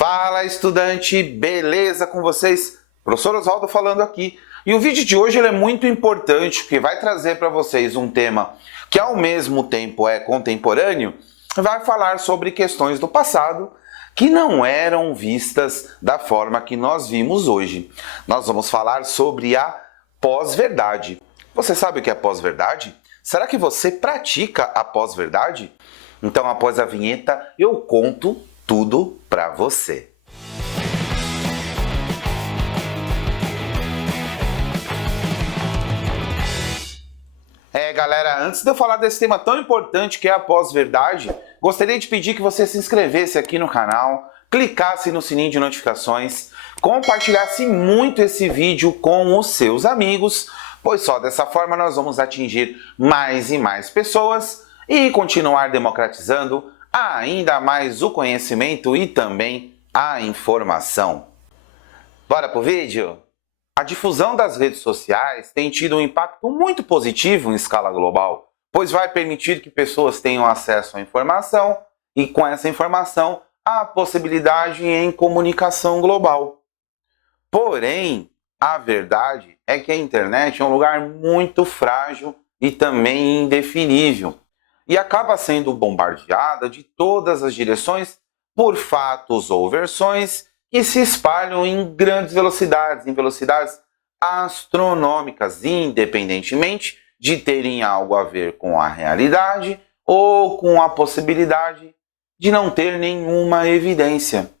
Fala, estudante, beleza com vocês? Professor Oswaldo falando aqui. E o vídeo de hoje é muito importante porque vai trazer para vocês um tema que ao mesmo tempo é contemporâneo, vai falar sobre questões do passado que não eram vistas da forma que nós vimos hoje. Nós vamos falar sobre a pós-verdade. Você sabe o que é pós-verdade? Será que você pratica a pós-verdade? Então, após a vinheta, eu conto tudo para você. Galera, antes de eu falar desse tema tão importante que é a pós-verdade, gostaria de pedir que você se inscrevesse aqui no canal, clicasse no sininho de notificações, compartilhasse muito esse vídeo com os seus amigos, pois só dessa forma nós vamos atingir mais e mais pessoas e continuar democratizando ainda mais o conhecimento e também a informação. Bora pro vídeo? A difusão das redes sociais tem tido um impacto muito positivo em escala global, pois vai permitir que pessoas tenham acesso à informação e, com essa informação, a possibilidade em comunicação global. Porém, a verdade é que a internet é um lugar muito frágil e também indefinível, e acaba sendo bombardeada de todas as direções por fatos ou versões que se espalham em grandes velocidades, em velocidades astronômicas, independentemente de terem algo a ver com a realidade ou com a possibilidade de não ter nenhuma evidência.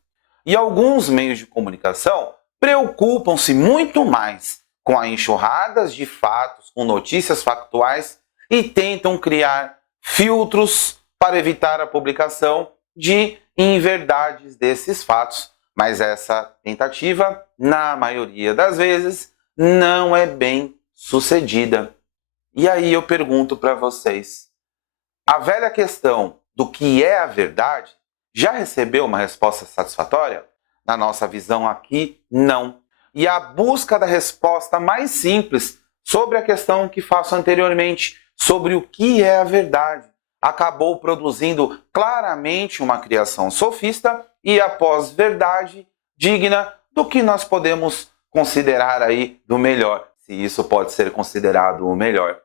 E alguns meios de comunicação preocupam-se muito mais com a enxurradas de fatos, com notícias factuais e tentam criar filtros para evitar a publicação de inverdades desses fatos. Mas essa tentativa, na maioria das vezes, não é bem sucedida. E aí eu pergunto para vocês, a velha questão do que é a verdade já recebeu uma resposta satisfatória? Na nossa visão aqui, não. E a busca da resposta mais simples sobre a questão que faço anteriormente, sobre o que é a verdade, acabou produzindo claramente uma criação sofista e a pós-verdade digna do que nós podemos considerar aí do melhor, se isso pode ser considerado o melhor.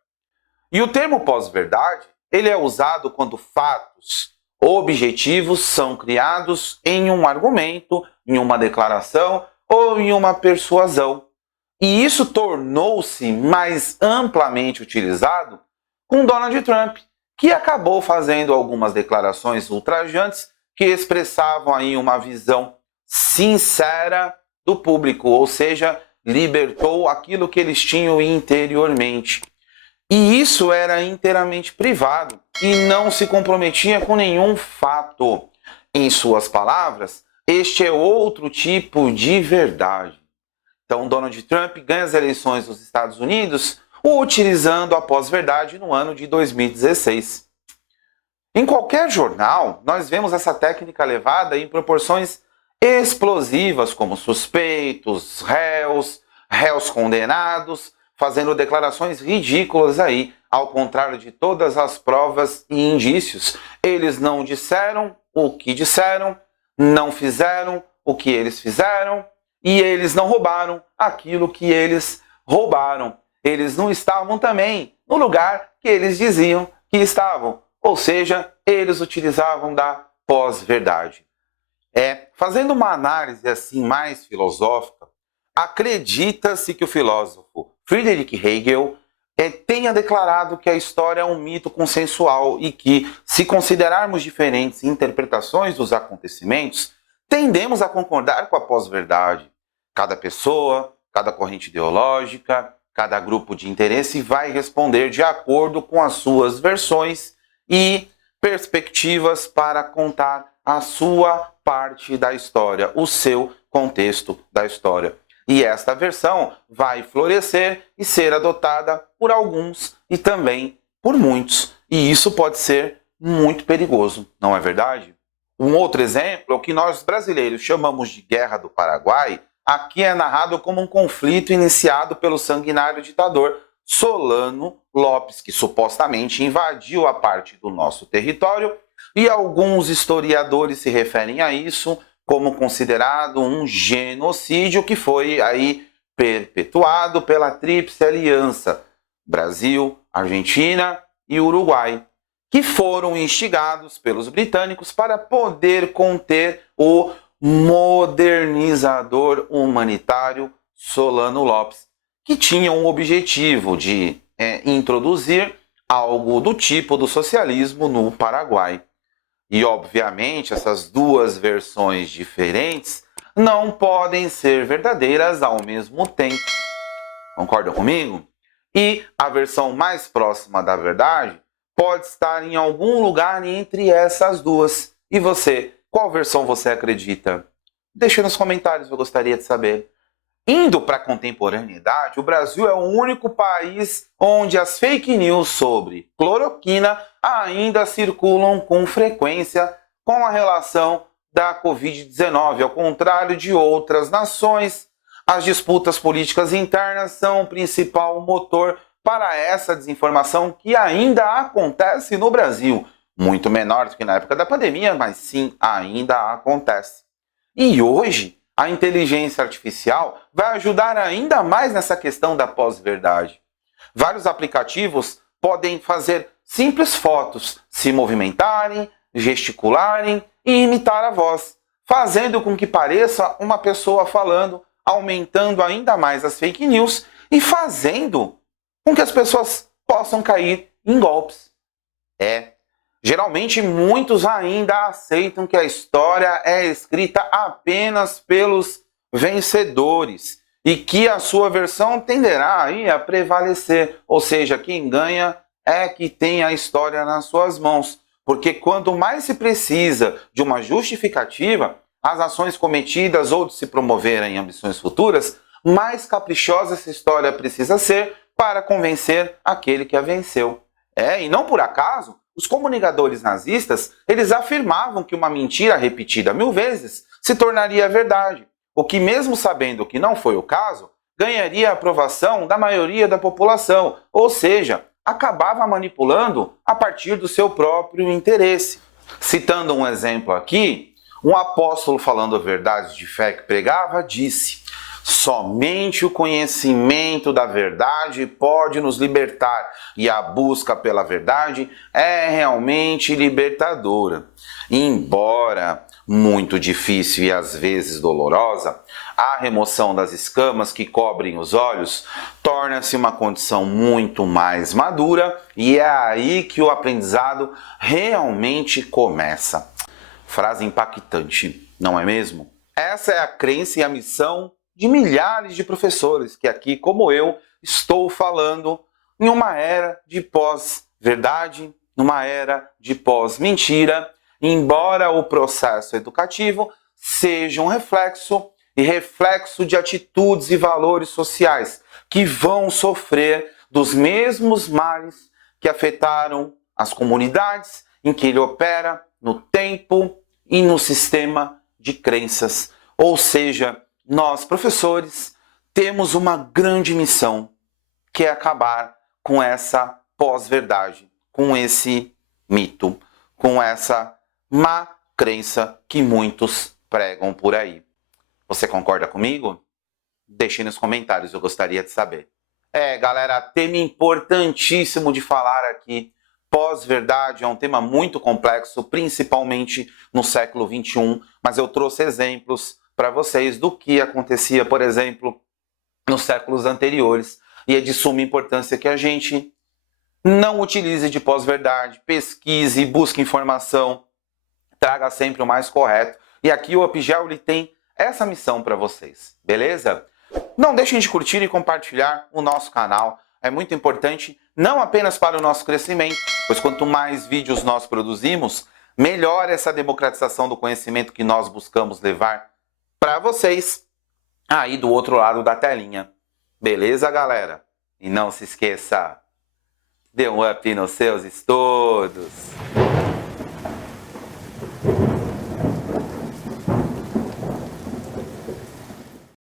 E o termo pós-verdade, ele é usado quando fatos objetivos são criados em um argumento, em uma declaração ou em uma persuasão. E isso tornou-se mais amplamente utilizado com Donald Trump, que acabou fazendo algumas declarações ultrajantes que expressavam aí uma visão sincera do público, ou seja, libertou aquilo que eles tinham interiormente. E isso era inteiramente privado e não se comprometia com nenhum fato. Em suas palavras, este é outro tipo de verdade. Então, Donald Trump ganha as eleições dos Estados Unidos utilizando a pós-verdade no ano de 2016. Em qualquer jornal, nós vemos essa técnica levada em proporções explosivas, como suspeitos, réus condenados, fazendo declarações ridículas aí, ao contrário de todas as provas e indícios. Eles não disseram o que disseram, não fizeram o que eles fizeram, e eles não roubaram aquilo que eles roubaram. Eles não estavam também no lugar que eles diziam que estavam. Ou seja, eles utilizavam da pós-verdade. Fazendo uma análise assim mais filosófica, acredita-se que o filósofo Friedrich Hegel tenha declarado que a história é um mito consensual e que, se considerarmos diferentes interpretações dos acontecimentos, tendemos a concordar com a pós-verdade. Cada pessoa, cada corrente ideológica, cada grupo de interesse vai responder de acordo com as suas versões e perspectivas para contar a sua parte da história, o seu contexto da história. E esta versão vai florescer e ser adotada por alguns e também por muitos. E isso pode ser muito perigoso, não é verdade? Um outro exemplo é o que nós brasileiros chamamos de Guerra do Paraguai. Aqui é narrado como um conflito iniciado pelo sanguinário ditador Solano Lopes, que supostamente invadiu a parte do nosso território, e alguns historiadores se referem a isso como considerado um genocídio que foi aí perpetuado pela Tríplice Aliança, Brasil, Argentina e Uruguai, que foram instigados pelos britânicos para poder conter o modernizador humanitário Solano Lopes, que tinha um objetivo de introduzir algo do tipo do socialismo no Paraguai. E, obviamente, essas duas versões diferentes não podem ser verdadeiras ao mesmo tempo. Concordam comigo? E a versão mais próxima da verdade pode estar em algum lugar entre essas duas. E você, qual versão você acredita? Deixe nos comentários, eu gostaria de saber. Indo para a contemporaneidade, o Brasil é o único país onde as fake news sobre cloroquina ainda circulam com frequência com a relação da Covid-19. Ao contrário de outras nações, as disputas políticas internas são o principal motor para essa desinformação que ainda acontece no Brasil. Muito menor do que na época da pandemia, mas sim, ainda acontece. E hoje, a inteligência artificial vai ajudar ainda mais nessa questão da pós-verdade. Vários aplicativos podem fazer simples fotos, se movimentarem, gesticularem e imitar a voz, fazendo com que pareça uma pessoa falando, aumentando ainda mais as fake news e fazendo com que as pessoas possam cair em golpes. Geralmente, muitos ainda aceitam que a história é escrita apenas pelos vencedores e que a sua versão tenderá aí a prevalecer. Ou seja, quem ganha é que tem a história nas suas mãos. Porque quanto mais se precisa de uma justificativa, as ações cometidas ou de se promoverem ambições futuras, mais caprichosa essa história precisa ser para convencer aquele que a venceu. E não por acaso, os comunicadores nazistas, eles afirmavam que uma mentira repetida 1000 vezes se tornaria verdade, o que mesmo sabendo que não foi o caso, ganharia a aprovação da maioria da população, ou seja, acabava manipulando a partir do seu próprio interesse. Citando um exemplo aqui, um apóstolo falando a verdade de fé que pregava, disse: somente o conhecimento da verdade pode nos libertar, e a busca pela verdade é realmente libertadora. Embora muito difícil e às vezes dolorosa, a remoção das escamas que cobrem os olhos torna-se uma condição muito mais madura, e é aí que o aprendizado realmente começa. Frase impactante, não é mesmo? Essa é a crença e a missão de milhares de professores que aqui, como eu, estou falando em uma era de pós-verdade, numa era de pós-mentira, embora o processo educativo seja um reflexo de atitudes e valores sociais que vão sofrer dos mesmos males que afetaram as comunidades em que ele opera, no tempo e no sistema de crenças. Ou seja, nós, professores, temos uma grande missão, que é acabar com essa pós-verdade, com esse mito, com essa má crença que muitos pregam por aí. Você concorda comigo? Deixe nos comentários, eu gostaria de saber. Galera, tema importantíssimo de falar aqui. Pós-verdade é um tema muito complexo, principalmente no século XXI, mas eu trouxe exemplos para vocês do que acontecia, por exemplo, nos séculos anteriores. E é de suma importância que a gente não utilize de pós-verdade, pesquise, busque informação, traga sempre o mais correto. E aqui o UpGel ele tem essa missão para vocês, beleza? Não deixem de curtir e compartilhar o nosso canal. É muito importante, não apenas para o nosso crescimento, pois quanto mais vídeos nós produzimos, melhor essa democratização do conhecimento que nós buscamos levar para vocês aí do outro lado da telinha. Beleza, galera? E não se esqueça, dê um up nos seus estudos!